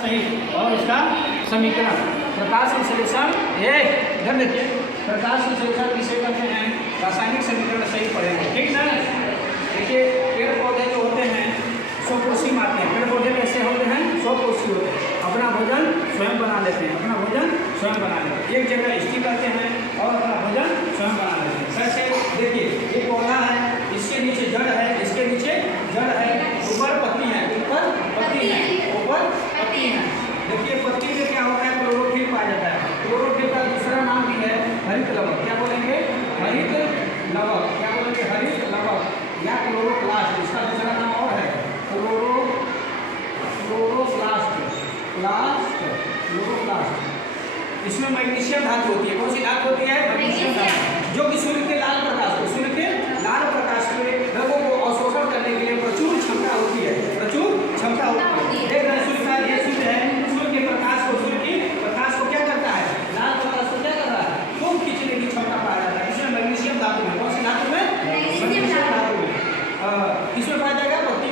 सही और इसका समीकरण प्रकाश संश्लेषण ये ध्यान देखिए प्रकाश संश्लेषण किसे कहते हैं रासायनिक समीकरण सही पड़ेगा ठीक ना। देखिए पेड़ पौधे जो होते हैं स्वपोषी मानते हैं। पेड़ पौधे कैसे होते हैं स्वपोषी होते हैं अपना भोजन स्वयं बना लेते हैं अपना भोजन स्वयं बना लेते हैं एक जगह स्थिर करते हैं और अपना भोजन स्वयं बना लेते हैं। कैसे देखिए ये पौधा है इसके नीचे जड़ है इसके नीचे जड़ है ऊपर पत्ती है ऊपर पत्ती है ऊपर पत्ती है। देखिए पत्ती में क्या होता है क्लोरोफिल पाया जाता है। क्लोरोफिल का दूसरा नाम भी है हरित लवक। क्या बोलेंगे हरित लवक क्या बोलेंगे हरित लवक या क्लोरोप्लास्ट। इसका दूसरा नाम और है क्लोरोप्लास्ट क्लोरोप्लास्ट। इसमें मैग्नीशियम धातु होती है। कौन सी धातु होती है मैग्नीशियम धातु जो कि सूर्य के लाल प्रकाश को सूर्य के लाल प्रकाश के रंगों को अवशोषण करने के लिए प्रचुर क्षमता होती है प्रचुर क्षमता होती है। एक सूर्य का ये सूर्य है सूर्य के प्रकाश को सूर्य की प्रकाश को क्या करता है लाल प्रकाश को क्या कर रहा है खूब खींचने की क्षमता पाया जाता है। इसमें मैग्नीशियम धातु में कौन सी धातु में मैग्नीशियम धातु में किसमें पाया जाएगा पत्ती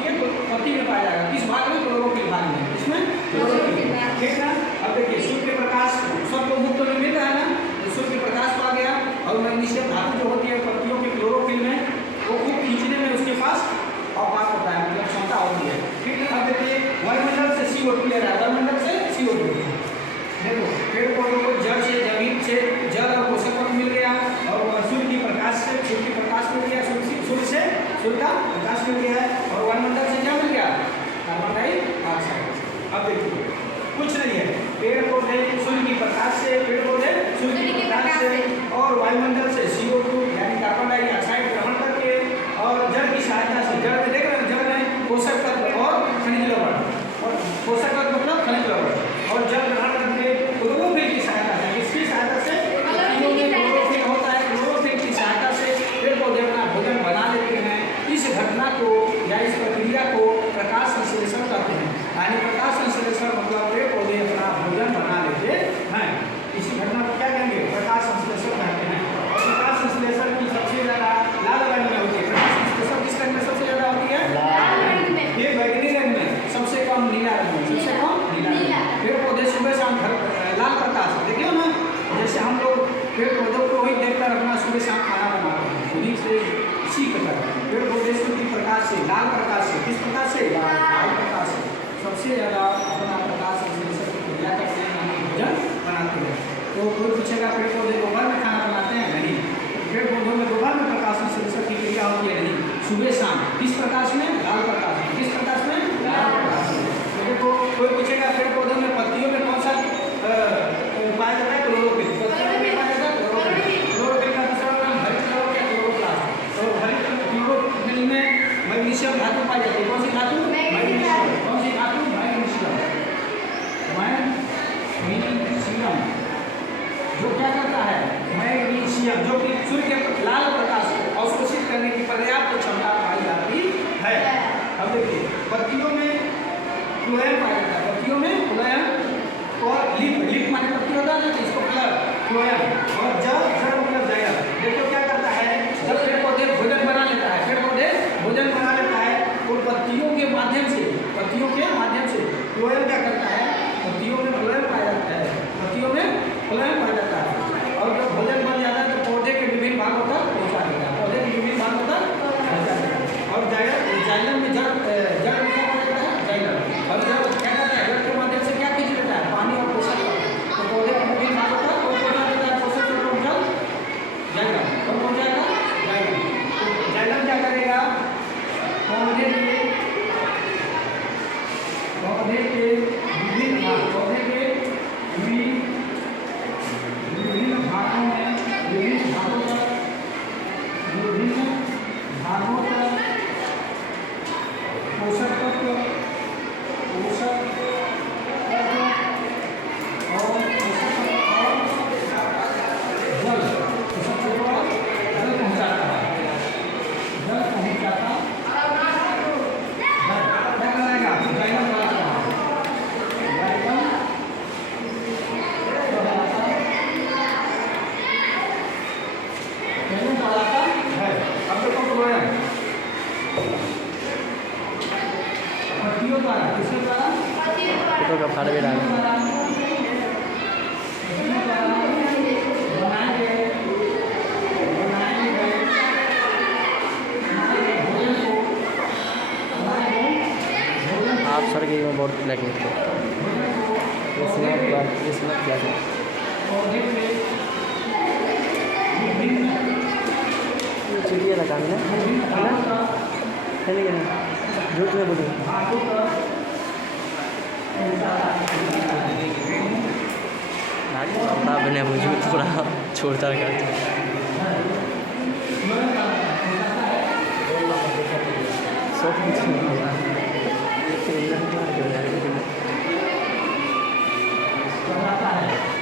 में पाया जाएगा। किस भाग में क्लोरोफिल भाग में इसमें क्लोरोफिल ठीक ना। अब देखिए सूर्य के प्रकाश सबको मुक्त में मिल रहा है ना तो सूर्य के प्रकाश को आ गया और मैग्नीशियम धातु जो होती है पत्तियों के क्लोरोफिल में वो खूब खींचने में उसके पास अवकाश होता है मतलब क्षमता होती है ठीक है। अब देखिए वायुमंडल से CO2 ले रहा है वायुमंडल से CO2 देखो पेड़ पौधों को जड़ से जमीन से जल और पोषक तत्व मिल गया और सूर्य की प्रकाश से सूर्य की प्रकाश मिल गया सूर्य से सूर्य का प्रकाश मिल गया और वायुमंडल से क्या मिल गया कार्बन डाइऑक्साइड। अब देखिए कुछ नहीं है पेड़ पौधे सूर्य की प्रकाश से पेड़ पौधे सूर्य की प्रकाश से और वायुमंडल से CO2 यानी कार्बन डाइऑक्साइड ग्रहण करके और जड़ की सहायता से जड़ में देख रहे हैं जड़ में पोषक तत्व और खनिज लवण और पोषक तत्व मतलब खनिज लवण और जल ग्रहण करके क्लोरोफिल की सहायता से इसकी सहायता से क्लोरोफिल होता है क्लोरोफिल की सहायता से पेड़ पौधे अपना भोजन बना लेते हैं। इस घटना को या इस प्रक्रिया को प्रकाश संश्लेषण कहते हैं यानी प्रकाश संश्लेषण मतलब पेड़ पौधे अपना भोजन बना लेते हैं। इसी घटना को क्या कहेंगे प्रकाश संश्लेषण कहते हैं। और प्रकाश संश्लेषण की सबसे ज्यादा लाल रंग में होती है। प्रकाश संश्लेषण किस रंग में सबसे ज्यादा होती है ये बैगनी रंग में सबसे कम नीला रंग में सबसे कम नीला। पेड़ पौधे सुबह शाम लाल प्रकाश देखिए ना जैसे हम लोग पेड़ पौधों को ही देखकर अपना सुबह शाम खाना बनाते हैं उन्हीं से सीख कर पेड़ पौधे सूर्य की प्रकाश से लाल प्रकाश से किस प्रकाश से लाल प्रकाश से सबसे ज्यादा अपना प्रकाश संश्लेषण की क्रिया करते हैं यानी भोजन बनाते हैं। तो कोई पूछेगा पेड़ पौधे दोपहर में खाना बनाते हैं नहीं पेड़ पौधों में दोपहर में प्रकाश संश्लेषण की क्रिया होती है नहीं सुबह शाम किस प्रकाश में लाल प्रकाश में किस प्रकाश में लाल प्रकाश में। देखो कोई पूछेगा पेड़ पौधों में पत्तियों में कौन सा पाया जाता है क्लोरोफिल क्लोरोफिल का दूसरा नाम हरित लवक या क्लोरोप्लास्ट। तो हरित क्लोरोफिल में मैग्नीशियम धातु पाई जाती है। कौन सी धातु मैग्नीशियम कौन सी धातु मैग्नीशियम जो क्या करता है मैग्नीशियम जो कि सूर्य के लाल प्रकाश को अवशोषित करने की पर्याप्त क्षमता पाई जाती है। अब देखिए पत्तियों में फ्लोएम पाया जाता है पत्तियों में फ्लोएम और लीफ माने पत्ती होता है ना इसको फ्लोएम और जड़ मतलब जाएगा। देखो क्या करता है जब पेड़ पौधे भोजन बना लेता है पेड़ पौधे भोजन बना लेता है तो पत्तियों के माध्यम से फ्लोएम क्या करता है पत्तियों में फ्लोएम पाया जाता है पत्तियों में फ्लोएम पाया जाता है और जब भोजन बन जाता है तो पौधे के विभिन्न भागों तक पहुंचा देता है पौधे के विभिन्न भागों तक पहुंचा देता है। और जाइलम में जड़ क्या होता है जाइलम और जब क्या करता है जड़ के माध्यम से क्या खींच लेता है पानी और पोषक तो पौधे के विभिन्न भागों तक पहुंचा देता है पोषक भी डालें। आप सर के में बहुत लगे थे इसमें क्या है चिड़िया लगा है ना झूठ में बोलिए। कपड़ा बने मुझे थोड़ा छोड़ता करते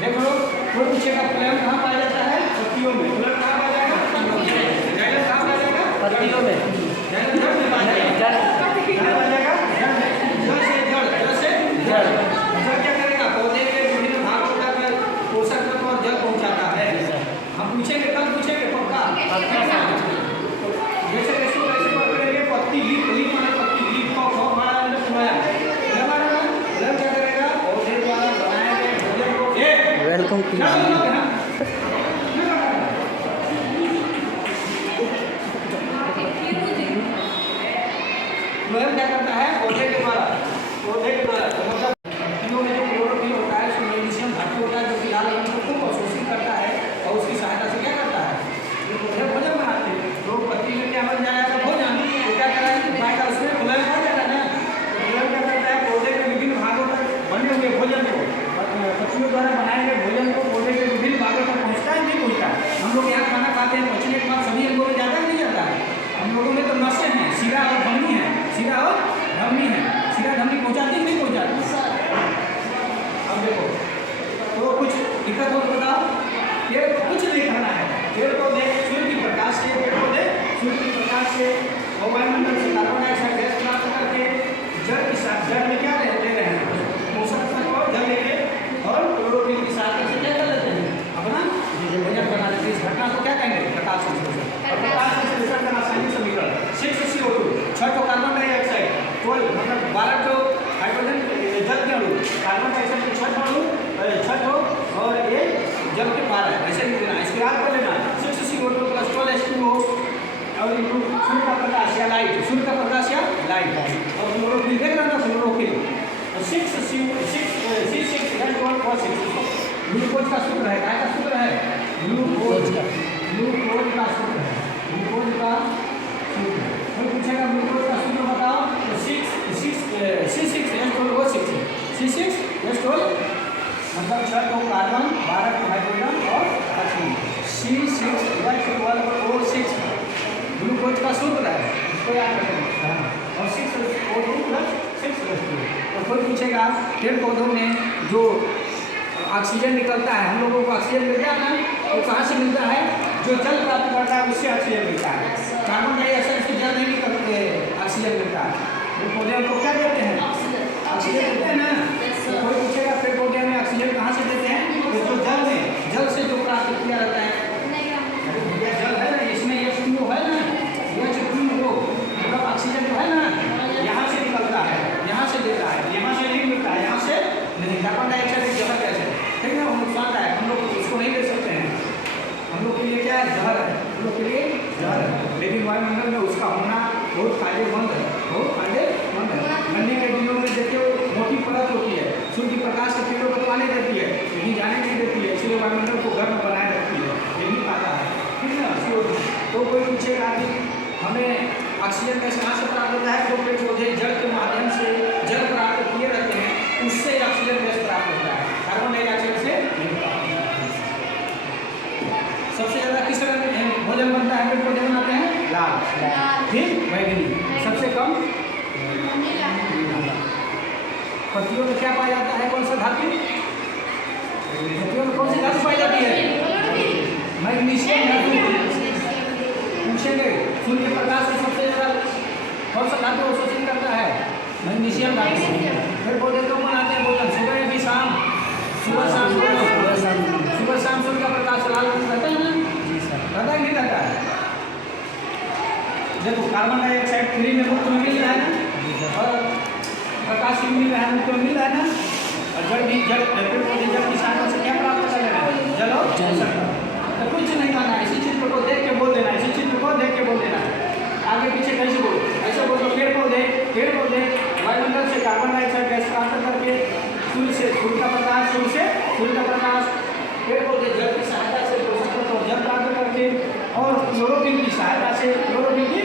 देखो वो पीछे का प्लेन कहाँ पाया जाता है? पत्तियों में। प्लेन कहाँ पाया जाएगा? जाइलम कहाँ पाया जाएगा? पत्तियों में। जड़ में पाया जाएगा। जड़ पाया जाएगा? जड़ से जड़ क्या करेगा? पौधे के विभिन्न भागों तक पोषक तत्व और जल पहुँचाता है। हम पूछेंगे, कल पूछेंगे पक्का। जैसे कैसे पकड़ेंगे? पत्ती लीफ माने पत्ती लीफ को हमारा अंदर सुनाया प्लेन क्या करेगा? पौधे द्वारा बनाए गए भोजन को वेलकम फ्लोएम क्या करता है? पौधे के द्वारा मतलब पत्तियों में जो क्लोरोफिल होता है उसमें मैग्नीशियम धातु होता है जो कि लाल रंग को खूब अवशोषित करता है और उसकी सहायता से क्या करता है? ये पौधे भोजन बनाते हैं। तो पत्ती में क्या बन जाएगा? भोजन। तो क्या करा है? पाएगा उसमें फ्लोएम आ जाएगा ना। फ्लोएम क्या करता है? पौधे के विभिन्न भागों तक बने हुए भोजन को पत्तियों द्वारा बनाए गए भोजन को पौधे के विभिन्न भागों तक पहुँचता है नहीं पहुँचता है? हम लोग यहाँ खाना खाते हैं, पहुँचने के बाद सभी अंगों में जाता है नहीं जाता है? हम लोगों में तो नसें हैं, शिरा और धमनी है, शिरा और धमनी है। शिरा धमनी पहुँचाती है नहीं पहुँचाती? अब देखो तो कुछ दिक्कत हो तो बताओ। पेड़ कुछ नहीं करना है। पेड़ पौधे सूर्य की प्रकाश से और वायुमंडल से कार्बन डाइऑक्साइड गैस प्राप्त करके जल के साथ जल में क्या ले रहे हैं? पोषक तत्व और जल लेके और क्लोरोफिल की सहायता से क्या कर लेते हैं? अपना भोजन बना लेते हैं। इस घटना को क्या कहेंगे? प्रकाश संश्लेषण। प्रकाश संश्लेषण का रासायनिक समीकरण 6CO2 6 तो कार्बन डाइऑक्साइड 12 मतलब 12 तो हाइड्रोजन जल के अणु, कार्बन डाइऑक्साइड के 6 अणु और ये जल के 12 ऐसे लिख देना। इसके याद कर लेना 6CO2 + 12H2O और सूर्य का प्रकाश या लाइट, सूर्य का प्रकाश या लाइट और क्लोरोफिल देख रहा ना क्लोरोफिल 6C6H12O6 ग्लूकोज का सूत्र है। क्या का सूत्र है? ग्लूकोज का सूत्र है। ग्लूकोज का सूत्र कोई पूछेगा ग्लूकोज का सूत्र बताओ तो C6H12O6 मतलब 6 तो कार्बन 12 तो हाइड्रोजन और ऑक्सीजन C6H12O6 ग्लूकोज का सूत्र है। इसको याद रखना और 6O2 + 6H2। और कोई पूछेगा पेड़ पौधों में जो ऑक्सीजन निकलता है, हम लोगों को ऑक्सीजन मिलता है ना, वो कहाँ से मिलता है? जो जल प्राप्त करता है उससे ऑक्सीजन मिलता है। कार्बन डाइऑक्साइड से जल नहीं निकलते, ऑक्सीजन मिलता है। वो पौधे को क्या देते हैं? ऑक्सीजन देते हैं ना। तो कोई पूछेगा पेड़ पौधे में ऑक्सीजन कहाँ से देते हैं? तो जो जल से जो प्राप्त किया जाता है। अरे जल है ना, इसमें H2O है ना, H2O मतलब ऑक्सीजन जो है ना यहाँ से निकलता है, यहाँ से देता है, यहाँ से नहीं मिलता है, यहाँ से नहीं। कार्बन डाइऑक्साइड एक जहर गैस है, ठीक है, वो नुकसानदायक, हम लोग इसको नहीं ले सकते हैं। हम लोग के लिए क्या है? जहर है, हम लोग के लिए जहर है। लेकिन वायुमंडल में उसका होना बहुत फायदेमंद है, बहुत फायदेमंद है। ठंडी के दिनों में देखिए मोटी परत होती है, सूर्य की प्रकाश के पेड़ों को पानी देती है, कहीं जाने नहीं देती है, इसलिए वायुमंडल को गर्म बनाए रखती है, यही पाता है, ठीक है ना। तो कोई पूछेगा कि हमें ऑक्सीजन गैस कहाँ से प्राप्त होता है? जो पेड़ पौधे जल के माध्यम से जल प्राप्त किए रहते हैं उससे ऑक्सीजन गैस प्राप्त होता है, कार्बन डाइऑक्साइड से नहीं प्राप्त होता है। सबसे ज़्यादा किस तरह भोजन बनता है? पेड़ पौधे बनाते हैं लाल, फिर बैंगनी, सबसे कम पत्तियों में क्या पाया जाता है? कौन सा धातु? पत्तियों में कौन सी धातु पाई जाती है? मैग्नीशियम धातु। पूछेंगे सूर्य प्रकाश से सबसे ज़्यादा कौन सा धातु अवशोषित करता है? मैग्नीशियम धातु। फिर पौधे क्यों बनाते हैं बोतल? सुबह भी शाम, सुबह शाम सूर्य का प्रकाश लाल रहता है ना? रहता है नहीं रहता है? देखो कार्बन डाइऑक्साइड फ्री में मुफ्त में मिल रहा है ना, और प्रकाश भी मिल रहा है मुफ्त में मिल रहा है ना, और जल भी जल पेड़ पौधे जल की सहायता से क्या प्राप्त कर लेना है? जल और तो कुछ नहीं करना है, इसी चित्र को देख के बोल देना है, इसी चित्र को देख के बोल देना है। आगे पीछे कैसे बोलो? ऐसे बोलो, पेड़ पौधे वायुमंडल से कार्बन डाइऑक्साइड गैस ट्रांसफर करके सूर्य का प्रकाश पेड़ पौधे जल की सहायता से पोषक तत्व और जल प्राप्त करके और क्लोरोफिल की सहायता से क्लोरोफिल की